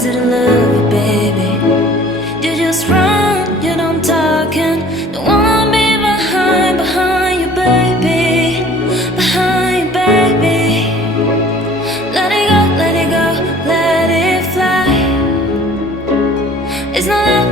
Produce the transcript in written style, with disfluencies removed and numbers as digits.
easy to love you, baby. You just run, you don't talk, and don't wanna be behind you, baby. Behind you, baby. Let it go, let it go, let it fly. It's not